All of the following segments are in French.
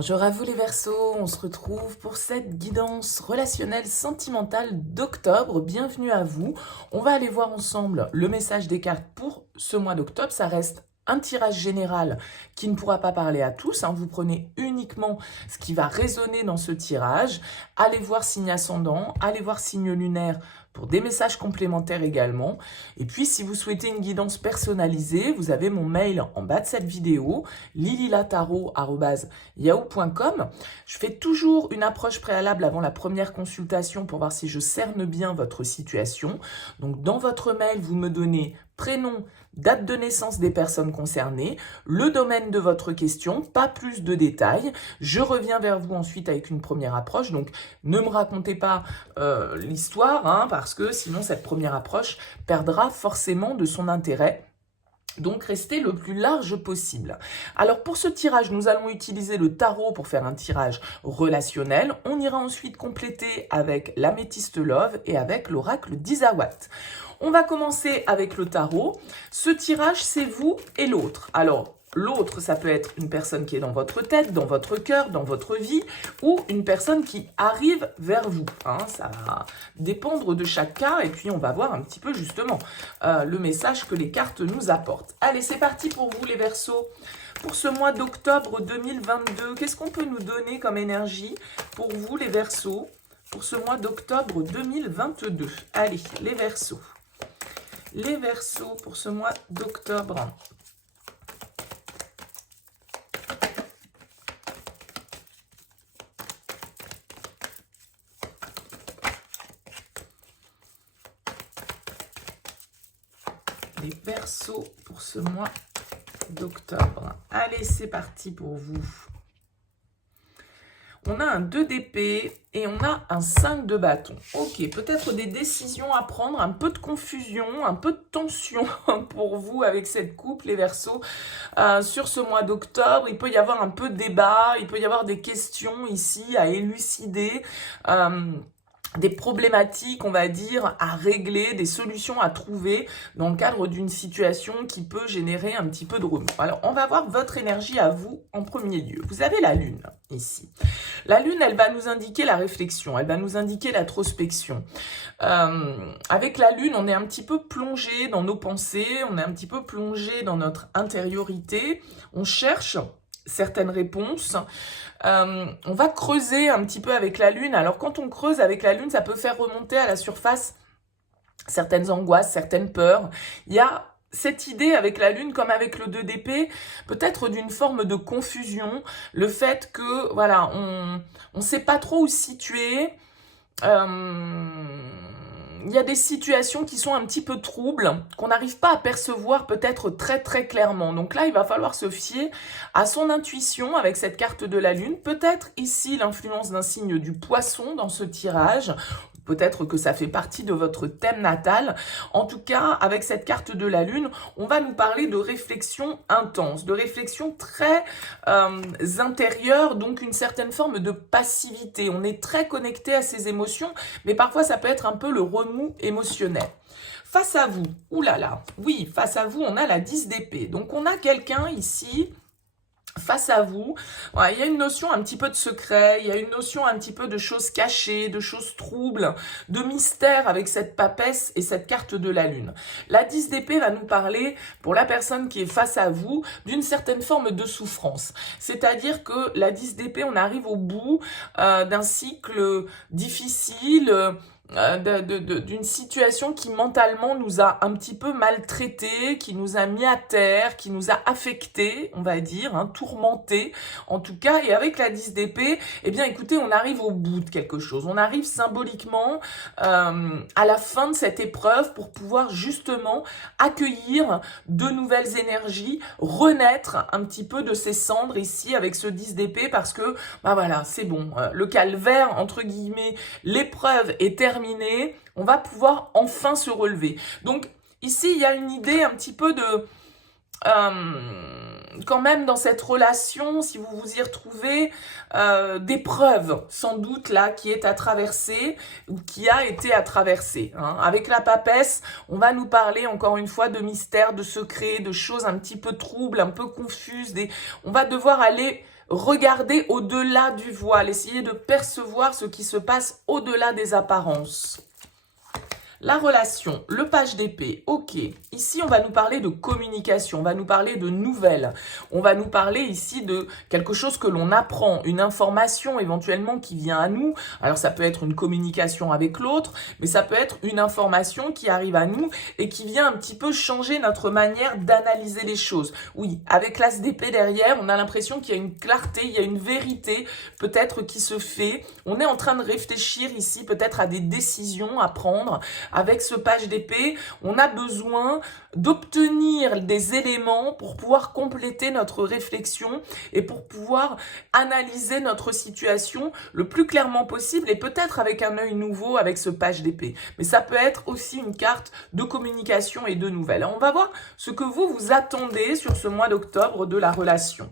Bonjour à vous les Verseaux, on se retrouve pour cette guidance relationnelle sentimentale d'octobre. Bienvenue à vous. On va aller voir ensemble le message des cartes pour ce mois d'octobre. Ça reste un tirage général qui ne pourra pas parler à tous. Vous prenez uniquement ce qui va résonner dans ce tirage. Allez voir signe ascendant, allez voir signe lunaire pour des messages complémentaires également. Et puis, si vous souhaitez une guidance personnalisée, vous avez mon mail en bas de cette vidéo, lililatarot@yahoo.com. Je fais toujours une approche préalable avant la première consultation pour voir si je cerne bien votre situation. Donc, dans votre mail, vous me donnez prénom, date de naissance des personnes concernées, le domaine de votre question, pas plus de détails. Je reviens vers vous ensuite avec une première approche. Donc, ne me racontez pas l'histoire, parce que sinon cette première approche perdra forcément de son intérêt. Donc, restez le plus large possible. Alors, pour ce tirage, nous allons utiliser le tarot pour faire un tirage relationnel. On ira ensuite compléter avec l'améthyste love et avec l'oracle d'Isawat. On va commencer avec le tarot. Ce tirage, c'est vous et l'autre. Alors, l'autre, ça peut être une personne qui est dans votre tête, dans votre cœur, dans votre vie, ou une personne qui arrive vers vous. Ça va dépendre de chaque cas, et puis on va voir un petit peu justement le message que les cartes nous apportent. Allez, c'est parti pour vous les Verseaux. Pour ce mois d'octobre 2022, qu'est-ce qu'on peut nous donner comme énergie pour vous les Verseaux pour ce mois d'octobre 2022? Allez, les Verseaux. Les Verseaux pour ce mois d'octobre. Les Verseaux pour ce mois d'octobre. Allez, c'est parti pour vous. On a un 2 d'épée et on a un 5 de bâton. Ok, peut-être des décisions à prendre, un peu de confusion, un peu de tension pour vous avec cette couple, les Verseaux. Sur ce mois d'octobre, il peut y avoir un peu de débat, il peut y avoir des questions ici à élucider. Des problématiques, on va dire, à régler, des solutions à trouver dans le cadre d'une situation qui peut générer un petit peu de remous. Alors, on va voir votre énergie à vous en premier lieu. Vous avez la Lune, ici. La Lune, elle va nous indiquer la réflexion, elle va nous indiquer l'introspection. Avec la Lune, on est un petit peu plongé dans nos pensées, on est un petit peu plongé dans notre intériorité, on cherche certaines réponses. On va creuser un petit peu avec la Lune. Alors, quand on creuse avec la Lune, ça peut faire remonter à la surface certaines angoisses, certaines peurs. Il y a cette idée avec la Lune, comme avec le 2 d'épée, peut-être d'une forme de confusion. Le fait que, voilà, on ne sait pas trop où se situer. Il y a des situations qui sont un petit peu troubles, qu'on n'arrive pas à percevoir peut-être très très clairement. Donc là, il va falloir se fier à son intuition avec cette carte de la Lune. Peut-être ici l'influence d'un signe du Poisson dans ce tirage. Peut-être que ça fait partie de votre thème natal. En tout cas, avec cette carte de la Lune, on va nous parler de réflexion intense, de réflexion très intérieure, donc une certaine forme de passivité. On est très connecté à ses émotions, mais parfois ça peut être un peu le remous émotionnel. Face à vous, oulala, oui, face à vous, on a la 10 d'épée. Donc on a quelqu'un ici face à vous, il y a une notion un petit peu de secret, il y a une notion un petit peu de choses cachées, de choses troubles, de mystère avec cette papesse et cette carte de la Lune. La 10 d'épée va nous parler, pour la personne qui est face à vous, d'une certaine forme de souffrance. C'est-à-dire que la 10 d'épée, on arrive au bout d'un cycle difficile, d'une situation qui mentalement nous a un petit peu maltraité, qui nous a mis à terre, qui nous a affecté, on va dire, tourmenté en tout cas. Et avec la 10 d'épée, eh bien écoutez, on arrive au bout de quelque chose. On arrive symboliquement à la fin de cette épreuve pour pouvoir justement accueillir de nouvelles énergies, renaître un petit peu de ses cendres ici avec ce 10 d'épée parce que, voilà, c'est bon. Le calvaire, entre guillemets, l'épreuve est terminée. On va pouvoir enfin se relever. Donc ici, il y a une idée un petit peu de... quand même dans cette relation, si vous vous y retrouvez, d'épreuve, sans doute là, qui est à traverser, ou qui a été à traverser. Avec la papesse, on va nous parler encore une fois de mystères, de secrets, de choses un petit peu troubles, un peu confuses. On va devoir aller regardez au-delà du voile, essayez de percevoir ce qui se passe au-delà des apparences. La relation, le page d'épée, ok. Ici, on va nous parler de communication, on va nous parler de nouvelles. On va nous parler ici de quelque chose que l'on apprend, une information éventuellement qui vient à nous. Alors, ça peut être une communication avec l'autre, mais ça peut être une information qui arrive à nous et qui vient un petit peu changer notre manière d'analyser les choses. Oui, avec l'as d'épée derrière, on a l'impression qu'il y a une clarté, il y a une vérité peut-être qui se fait. On est en train de réfléchir ici peut-être à des décisions à prendre. Avec ce page d'épée, on a besoin d'obtenir des éléments pour pouvoir compléter notre réflexion et pour pouvoir analyser notre situation le plus clairement possible et peut-être avec un œil nouveau avec ce page d'épée. Mais ça peut être aussi une carte de communication et de nouvelles. On va voir ce que vous attendez sur ce mois d'octobre de la relation.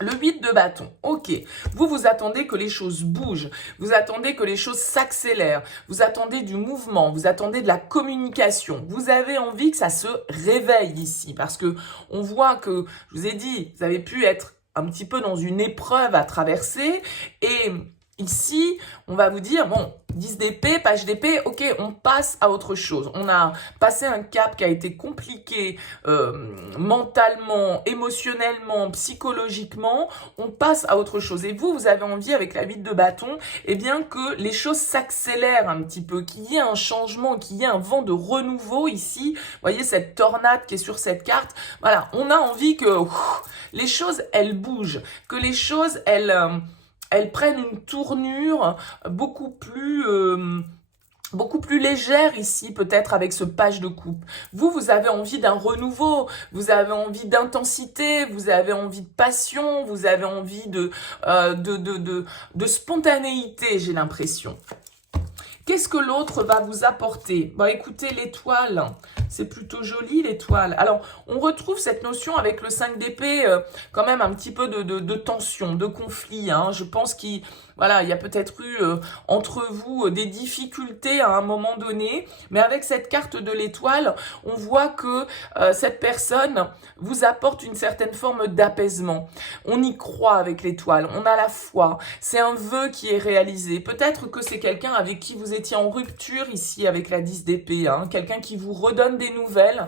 Le 8 de bâton, ok, vous attendez que les choses bougent, vous attendez que les choses s'accélèrent, vous attendez du mouvement, vous attendez de la communication, vous avez envie que ça se réveille ici, parce que on voit que, je vous ai dit, vous avez pu être un petit peu dans une épreuve à traverser, et ici, on va vous dire, bon, 10 d'épée, page d'épée, ok, on passe à autre chose. On a passé un cap qui a été compliqué mentalement, émotionnellement, psychologiquement, on passe à autre chose. Et vous avez envie, avec la 8 de bâton, eh bien que les choses s'accélèrent un petit peu, qu'il y ait un changement, qu'il y ait un vent de renouveau ici. Vous voyez cette tornade qui est sur cette carte. Voilà, on a envie que les choses, elles bougent, que les choses, elles prennent une tournure beaucoup plus légère ici, peut-être avec ce page de coupe. Vous avez envie d'un renouveau, vous avez envie d'intensité, vous avez envie de passion, vous avez envie de spontanéité, j'ai l'impression. Qu'est-ce que l'autre va vous apporter? Bah écoutez, l'étoile, c'est plutôt joli l'étoile. Alors, on retrouve cette notion avec le 5 d'épée, quand même un petit peu de tension, de conflit. Hein. Je pense qu'il y a peut-être eu entre vous des difficultés à un moment donné. Mais avec cette carte de l'étoile, on voit que cette personne vous apporte une certaine forme d'apaisement. On y croit avec l'étoile, on a la foi. C'est un vœu qui est réalisé. Peut-être que c'est quelqu'un avec qui vous étiez en rupture ici avec la 10 d'épée, hein, quelqu'un qui vous redonne des nouvelles,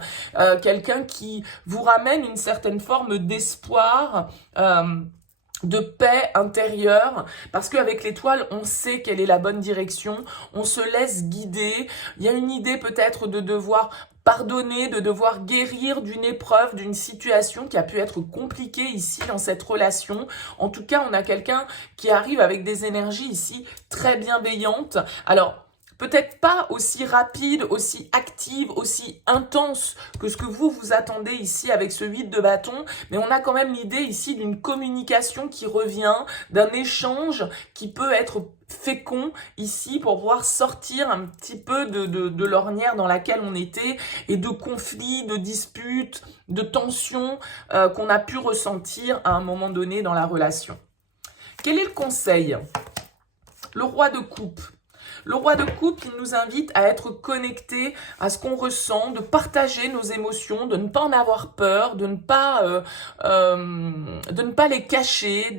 quelqu'un qui vous ramène une certaine forme d'espoir, de paix intérieure, parce qu'avec l'étoile, on sait quelle est la bonne direction, on se laisse guider, il y a une idée peut-être de devoir pardonner, de devoir guérir d'une épreuve, d'une situation qui a pu être compliquée ici dans cette relation. En tout cas, on a quelqu'un qui arrive avec des énergies ici très bienveillantes. Alors, peut-être pas aussi rapide, aussi active, aussi intense que ce que vous attendez ici avec ce 8 de bâton, mais on a quand même l'idée ici d'une communication qui revient, d'un échange qui peut être fécond ici pour pouvoir sortir un petit peu de l'ornière dans laquelle on était et de conflits, de disputes, de tensions qu'on a pu ressentir à un moment donné dans la relation. Quel est le conseil? Le roi de coupe. Le roi de coupe, il nous invite à être connectés à ce qu'on ressent, de partager nos émotions, de ne pas en avoir peur, de ne pas les cacher,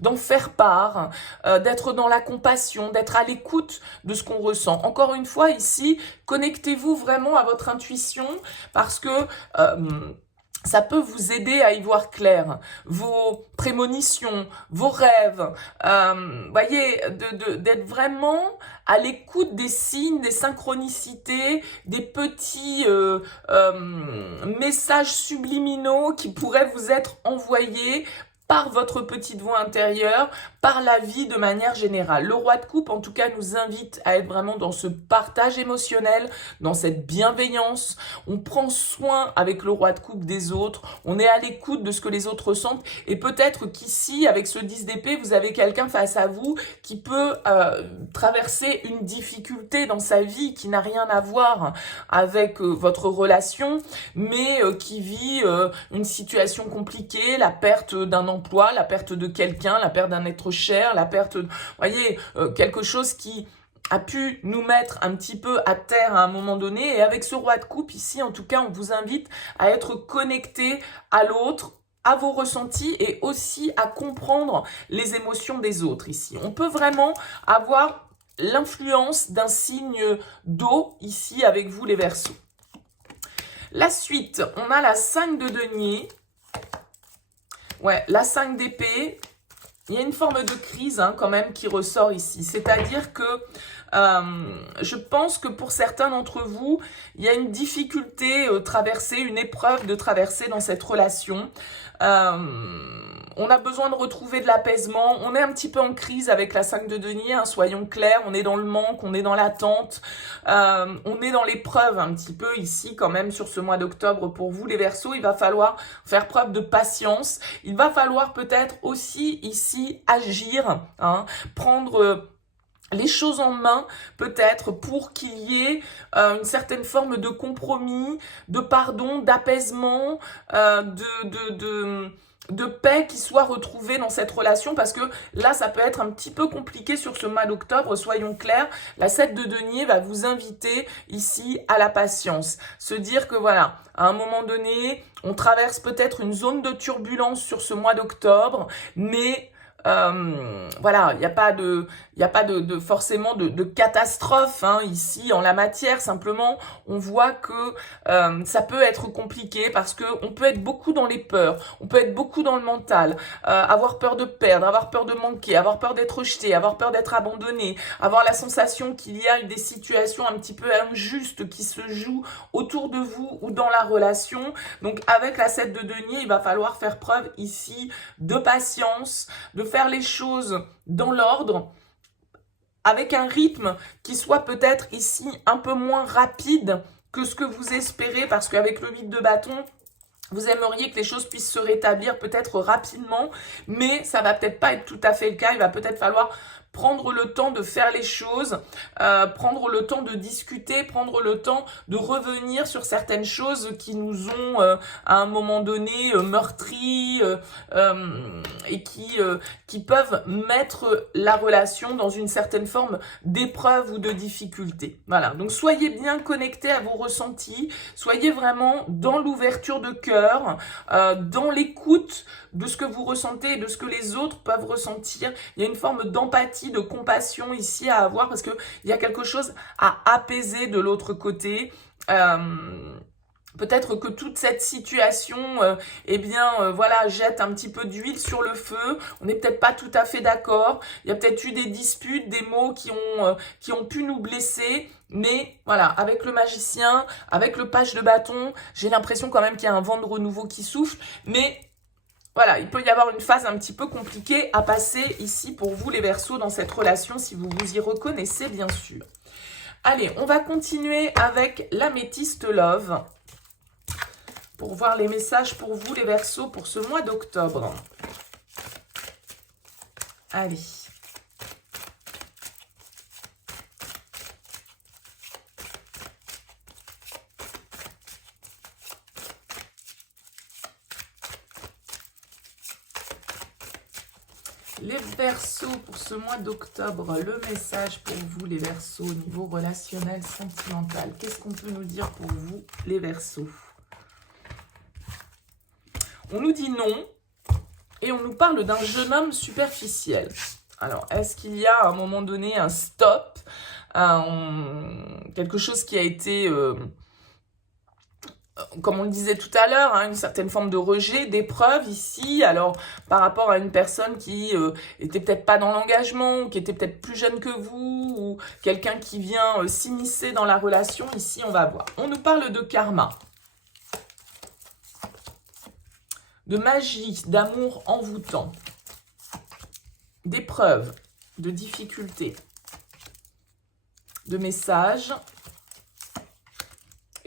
d'en faire part, d'être dans la compassion, d'être à l'écoute de ce qu'on ressent. Encore une fois, ici, connectez-vous vraiment à votre intuition parce que ça peut vous aider à y voir clair. Vos prémonitions, vos rêves, voyez, d'être vraiment à l'écoute des signes, des synchronicités, des petits messages subliminaux qui pourraient vous être envoyés par votre petite voix intérieure, par la vie de manière générale. Le roi de coupe, en tout cas, nous invite à être vraiment dans ce partage émotionnel, dans cette bienveillance. On prend soin avec le roi de coupe des autres, on est à l'écoute de ce que les autres ressentent. Et peut-être qu'ici, avec ce 10 d'épée, vous avez quelqu'un face à vous qui peut traverser une difficulté dans sa vie qui n'a rien à voir avec votre relation, mais qui vit une situation compliquée, la perte d'un emploi, la perte de quelqu'un, la perte d'un être cher, la perte, voyez, quelque chose qui a pu nous mettre un petit peu à terre à un moment donné. Et avec ce roi de coupe ici, en tout cas, on vous invite à être connecté à l'autre, à vos ressentis et aussi à comprendre les émotions des autres ici. On peut vraiment avoir l'influence d'un signe d'eau ici avec vous les Verseaux. La suite, on a la 5 de denier. Ouais, la 5 d'épée. Il y a une forme de crise quand même qui ressort ici. C'est-à-dire que je pense que pour certains d'entre vous, il y a une difficulté traversée, une épreuve de traverser dans cette relation. On a besoin de retrouver de l'apaisement. On est un petit peu en crise avec la 5 de denier, soyons clairs. On est dans le manque, on est dans l'attente. On est dans l'épreuve un petit peu ici quand même sur ce mois d'octobre pour vous les Verseaux. Il va falloir faire preuve de patience. Il va falloir peut-être aussi ici agir, prendre les choses en main peut-être pour qu'il y ait une certaine forme de compromis, de pardon, d'apaisement, de paix qui soit retrouvée dans cette relation, parce que là ça peut être un petit peu compliqué sur ce mois d'octobre, soyons clairs. La 7 de denier va vous inviter ici à la patience, se dire que voilà, à un moment donné on traverse peut-être une zone de turbulence sur ce mois d'octobre, mais voilà, il n'y a pas de forcément de catastrophe ici en la matière. Simplement, on voit que ça peut être compliqué parce que on peut être beaucoup dans les peurs, on peut être beaucoup dans le mental, avoir peur de perdre, avoir peur de manquer, avoir peur d'être rejeté, avoir peur d'être abandonné, avoir la sensation qu'il y a des situations un petit peu injustes qui se jouent autour de vous ou dans la relation. Donc avec la 7 de denier, il va falloir faire preuve ici de patience, de faire les choses dans l'ordre, avec un rythme qui soit peut-être ici un peu moins rapide que ce que vous espérez, parce qu'avec le 8 de bâton, vous aimeriez que les choses puissent se rétablir peut-être rapidement, mais ça va peut-être pas être tout à fait le cas. Il va peut-être falloir prendre le temps de faire les choses, prendre le temps de discuter, prendre le temps de revenir sur certaines choses qui nous ont à un moment donné meurtri et qui peuvent mettre la relation dans une certaine forme d'épreuve ou de difficulté. Voilà, donc soyez bien connectés à vos ressentis, soyez vraiment dans l'ouverture de cœur, dans l'écoute de ce que vous ressentez et de ce que les autres peuvent ressentir. Il y a une forme d'empathie, de compassion ici à avoir parce qu'il y a quelque chose à apaiser de l'autre côté. Peut-être que toute cette situation, voilà, jette un petit peu d'huile sur le feu. On n'est peut-être pas tout à fait d'accord. Il y a peut-être eu des disputes, des mots qui ont pu nous blesser. Mais voilà, avec le magicien, avec le page de bâton, j'ai l'impression quand même qu'il y a un vent de renouveau qui souffle. Mais voilà, il peut y avoir une phase un petit peu compliquée à passer ici pour vous les Verseaux dans cette relation, si vous vous y reconnaissez bien sûr. Allez, on va continuer avec l'améthyste Love pour voir les messages pour vous les Verseaux pour ce mois d'octobre. Allez. Les Verseaux pour ce mois d'octobre, le message pour vous les Verseaux au niveau relationnel, sentimental. Qu'est-ce qu'on peut nous dire pour vous les Verseaux? On nous dit non et on nous parle d'un jeune homme superficiel. Alors, est-ce qu'il y a à un moment donné un stop, quelque chose qui a été... comme on le disait tout à l'heure, une certaine forme de rejet, d'épreuve ici, alors par rapport à une personne qui était peut-être pas dans l'engagement, ou qui était peut-être plus jeune que vous, ou quelqu'un qui vient s'immiscer dans la relation, ici on va voir. On nous parle de karma, de magie, d'amour envoûtant, d'épreuves, de difficultés, de messages,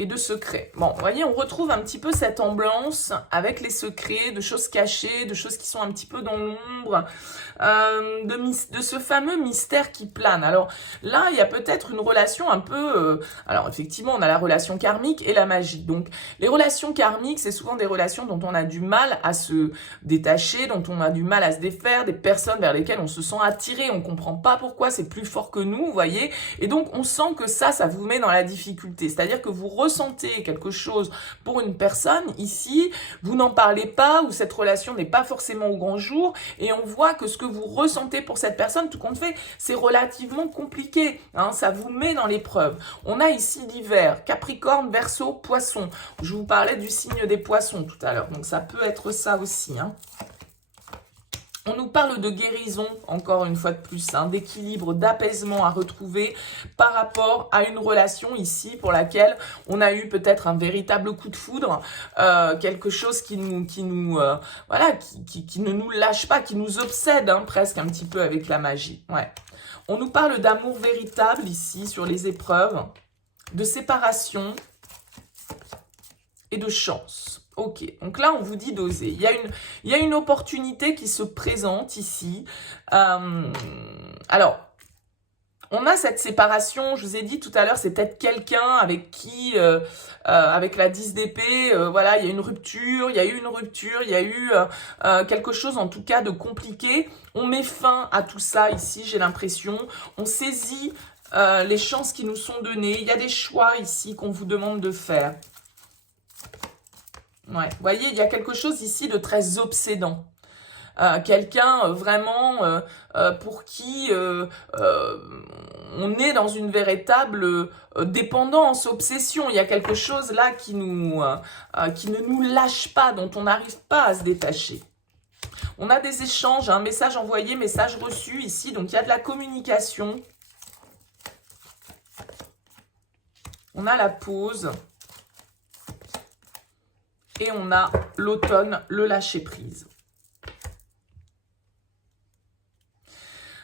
et de secrets. Bon, vous voyez, on retrouve un petit peu cette ambiance avec les secrets, de choses cachées, de choses qui sont un petit peu dans l'ombre, de ce fameux mystère qui plane. Alors là, il y a peut-être une relation un peu... alors effectivement, on a la relation karmique et la magie. Donc les relations karmiques, c'est souvent des relations dont on a du mal à se détacher, dont on a du mal à se défaire, des personnes vers lesquelles on se sent attiré, on comprend pas pourquoi, c'est plus fort que nous, vous voyez. Et donc on sent que ça vous met dans la difficulté. C'est-à-dire que vous ressentez quelque chose pour une personne, ici, vous n'en parlez pas ou cette relation n'est pas forcément au grand jour et on voit que ce que vous ressentez pour cette personne, tout compte fait, c'est relativement compliqué, hein, ça vous met dans l'épreuve. On a ici l'hiver, Capricorne, Verseau, Poisson. Je vous parlais du signe des Poissons tout à l'heure, donc ça peut être ça aussi, hein. On nous parle de guérison, encore une fois de plus, hein, d'équilibre, d'apaisement à retrouver par rapport à une relation ici pour laquelle on a eu peut-être un véritable coup de foudre, quelque chose qui voilà, qui ne nous lâche pas, qui nous obsède, hein, presque un petit peu avec la magie. Ouais. On nous parle d'amour véritable ici sur les épreuves, de séparation et de chance. Ok, donc là, on vous dit d'oser. Il y a une opportunité qui se présente ici. Alors, on a cette séparation, je vous ai dit tout à l'heure, c'est peut-être quelqu'un avec qui, avec la 10 d'épée, voilà, il y a une rupture, il y a eu une rupture, il y a eu quelque chose en tout cas de compliqué. On met fin à tout ça ici, j'ai l'impression. On saisit les chances qui nous sont données. Il y a des choix ici qu'on vous demande de faire. Ouais, vous voyez, il y a quelque chose ici de très obsédant. Quelqu'un vraiment pour qui on est dans une véritable dépendance, obsession. Il y a quelque chose là qui ne nous lâche pas, dont on n'arrive pas à se détacher. On a des échanges, un message envoyé, message reçu ici. Donc, il y a de la communication. On a la pause. Et on a l'automne, le lâcher-prise.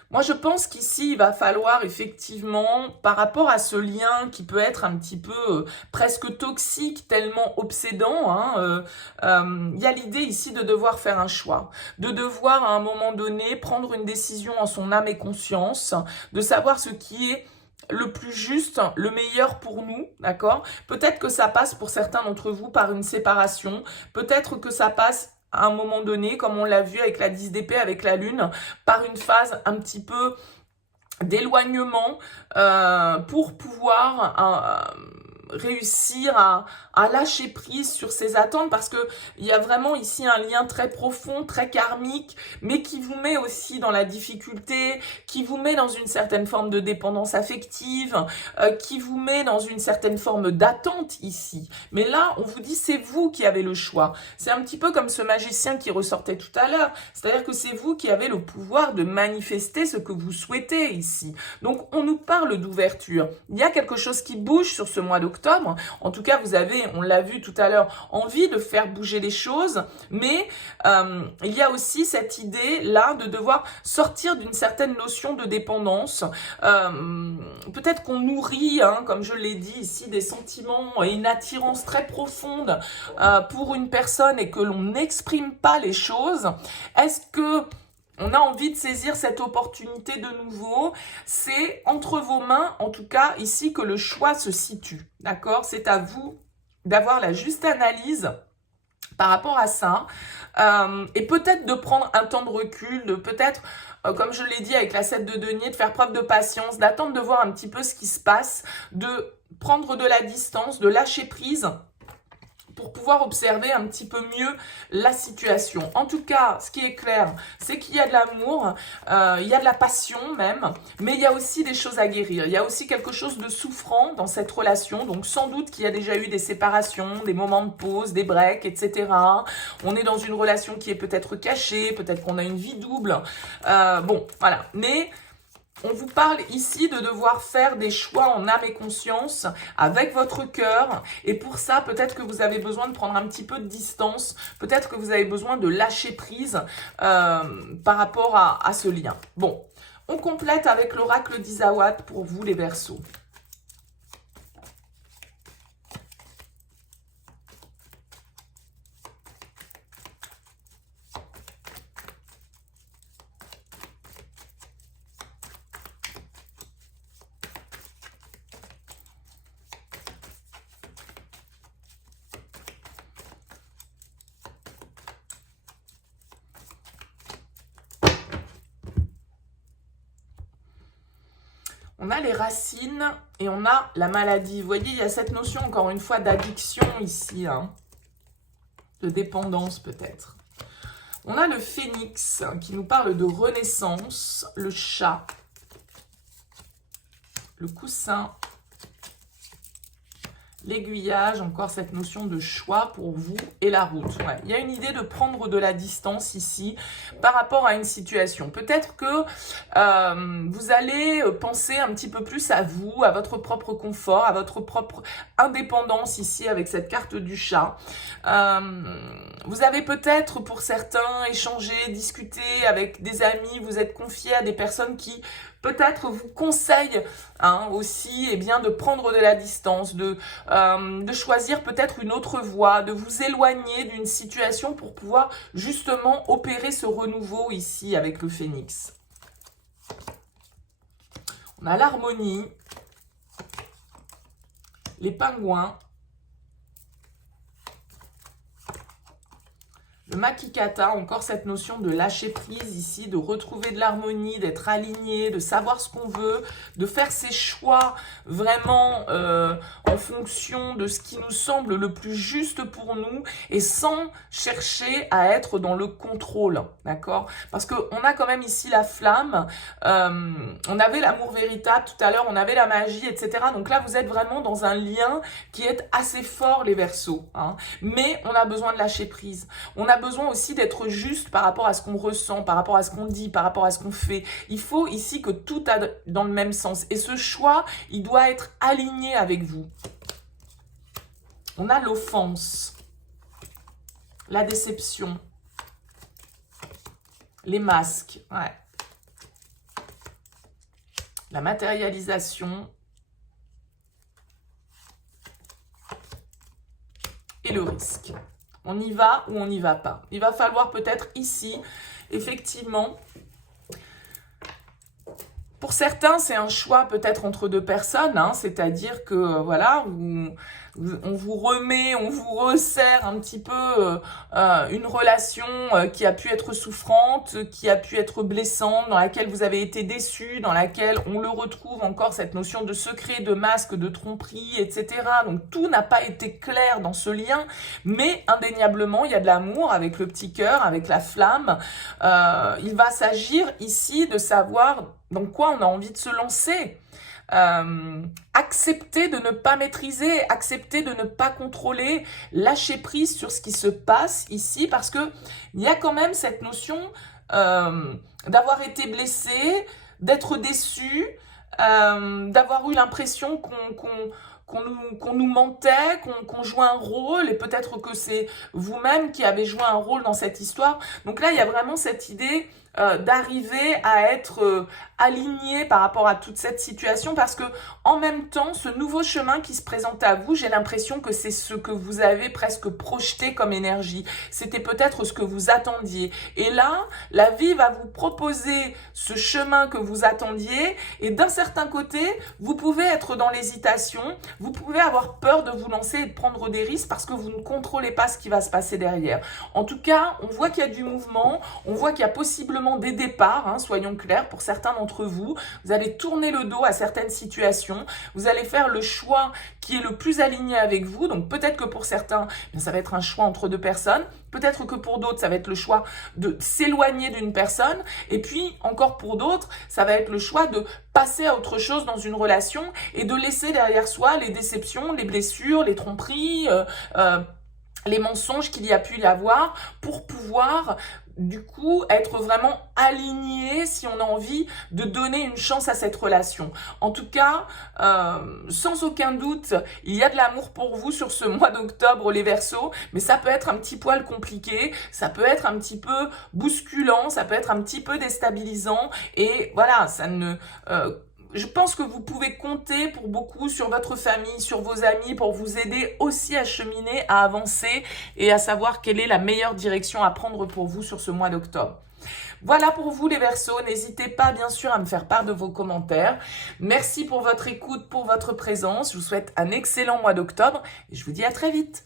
Moi, je pense qu'ici, il va falloir effectivement, par rapport à ce lien qui peut être un petit peu presque toxique, tellement obsédant, hein, il y a l'idée ici de devoir faire un choix, de devoir à un moment donné prendre une décision en son âme et conscience, de savoir ce qui est le plus juste, le meilleur pour nous, d'accord? Peut-être que ça passe pour certains d'entre vous par une séparation, peut-être que ça passe à un moment donné, comme on l'a vu avec la 10 d'épée, avec la lune, par une phase un petit peu d'éloignement pour pouvoir réussir à lâcher prise sur ses attentes, parce que il y a vraiment ici un lien très profond, très karmique, mais qui vous met aussi dans la difficulté, qui vous met dans une certaine forme de dépendance affective, qui vous met dans une certaine forme d'attente ici. Mais là, on vous dit, c'est vous qui avez le choix. C'est un petit peu comme ce magicien qui ressortait tout à l'heure, c'est-à-dire que c'est vous qui avez le pouvoir de manifester ce que vous souhaitez ici. Donc, on nous parle d'ouverture. Il y a quelque chose qui bouge sur ce mois d'octobre. En tout cas, vous avez, on l'a vu tout à l'heure, envie de faire bouger les choses, mais il y a aussi cette idée-là de devoir sortir d'une certaine notion de dépendance. Peut-être qu'on nourrit, hein, comme je l'ai dit ici, des sentiments et une attirance très profonde pour une personne et que l'on n'exprime pas les choses. Est-ce que on a envie de saisir cette opportunité de nouveau? C'est entre vos mains, en tout cas, ici, que le choix se situe. D'accord? C'est à vous d'avoir la juste analyse par rapport à ça. Et peut-être de prendre un temps de recul, de peut-être, comme je l'ai dit avec la 7 de denier, de faire preuve de patience, d'attendre de voir un petit peu ce qui se passe, de prendre de la distance, de lâcher prise, pour pouvoir observer un petit peu mieux la situation. En tout cas, ce qui est clair, c'est qu'il y a de l'amour, il y a de la passion même, mais il y a aussi des choses à guérir. Il y a aussi quelque chose de souffrant dans cette relation, donc sans doute qu'il y a déjà eu des séparations, des moments de pause, des breaks, etc. On est dans une relation qui est peut-être cachée, peut-être qu'on a une vie double. Bon, voilà. Mais on vous parle ici de devoir faire des choix en âme et conscience avec votre cœur. Et pour ça, peut-être que vous avez besoin de prendre un petit peu de distance. Peut-être que vous avez besoin de lâcher prise par rapport à ce lien. Bon, on complète avec l'oracle d'Isawat pour vous les Verseaux. On a les racines et on a la maladie. Vous voyez, il y a cette notion, encore une fois, d'addiction ici, hein, de dépendance peut-être. On a le phénix qui nous parle de renaissance, le chat, le coussin, l'aiguillage, encore cette notion de choix pour vous et la route. Ouais. Il y a une idée de prendre de la distance ici par rapport à une situation. Peut-être que vous allez penser un petit peu plus à vous, à votre propre confort, à votre propre indépendance ici avec cette carte du chat. Vous avez peut-être pour certains échangé, discuté avec des amis, vous êtes confié à des personnes qui peut-être vous conseillent aussi de prendre de la distance, de choisir peut-être une autre voie, de vous éloigner d'une situation pour pouvoir justement opérer ce renouveau ici avec le phénix. On a l'harmonie, les pingouins, le makikata, encore cette notion de lâcher prise ici, de retrouver de l'harmonie, d'être aligné, de savoir ce qu'on veut, de faire ses choix vraiment en fonction de ce qui nous semble le plus juste pour nous et sans chercher à être dans le contrôle, d'accord? Parce qu'on a quand même ici la flamme, on avait l'amour véritable tout à l'heure, on avait la magie, etc. Donc là, vous êtes vraiment dans un lien qui est assez fort, les Verseaux, hein. Mais on a besoin de lâcher prise. On a besoin aussi d'être juste par rapport à ce qu'on ressent, par rapport à ce qu'on dit, par rapport à ce qu'on fait. Il faut ici que tout aille dans le même sens. Et ce choix, il doit être aligné avec vous. On a l'offense, la déception, les masques, ouais. La matérialisation et le risque. On y va ou on n'y va pas. Il va falloir peut-être ici, effectivement, pour certains, c'est un choix peut-être entre deux personnes, hein, c'est-à-dire que, voilà, on vous remet, on vous resserre un petit peu une relation qui a pu être souffrante, qui a pu être blessante, dans laquelle vous avez été déçu, dans laquelle on le retrouve encore cette notion de secret, de masque, de tromperie, etc. Donc tout n'a pas été clair dans ce lien, mais indéniablement, il y a de l'amour avec le petit cœur, avec la flamme. Il va s'agir ici de savoir dans quoi on a envie de se lancer. Accepter de ne pas maîtriser, accepter de ne pas contrôler, lâcher prise sur ce qui se passe ici, parce que il y a quand même cette notion d'avoir été blessé, d'être déçu, d'avoir eu l'impression qu'on nous mentait, qu'on jouait un rôle, et peut-être que c'est vous-même qui avez joué un rôle dans cette histoire. Donc là, il y a vraiment cette idée d'arriver à être aligné par rapport à toute cette situation, parce que en même temps, ce nouveau chemin qui se présente à vous, j'ai l'impression que c'est ce que vous avez presque projeté comme énergie. C'était peut-être ce que vous attendiez. Et là, la vie va vous proposer ce chemin que vous attendiez, et d'un certain côté, vous pouvez être dans l'hésitation, vous pouvez avoir peur de vous lancer et de prendre des risques parce que vous ne contrôlez pas ce qui va se passer derrière. En tout cas, on voit qu'il y a du mouvement, on voit qu'il y a possiblement des départs, hein, soyons clairs, pour certains d'entre vous. Vous allez tourner le dos à certaines situations, vous allez faire le choix qui est le plus aligné avec vous. Donc peut-être que pour certains, ça va être un choix entre deux personnes, peut-être que pour d'autres, ça va être le choix de s'éloigner d'une personne, et puis encore pour d'autres, ça va être le choix de passer à autre chose dans une relation et de laisser derrière soi les déceptions, les blessures, les tromperies, les mensonges qu'il y a pu y avoir, pour pouvoir du coup être vraiment aligné si on a envie de donner une chance à cette relation. En tout cas, sans aucun doute, il y a de l'amour pour vous sur ce mois d'octobre, les Verseaux, mais ça peut être un petit poil compliqué, ça peut être un petit peu bousculant, ça peut être un petit peu déstabilisant, et voilà, ça ne... je pense que vous pouvez compter pour beaucoup sur votre famille, sur vos amis, pour vous aider aussi à cheminer, à avancer et à savoir quelle est la meilleure direction à prendre pour vous sur ce mois d'octobre. Voilà pour vous les Verseaux, n'hésitez pas bien sûr à me faire part de vos commentaires. Merci pour votre écoute, pour votre présence, je vous souhaite un excellent mois d'octobre et je vous dis à très vite.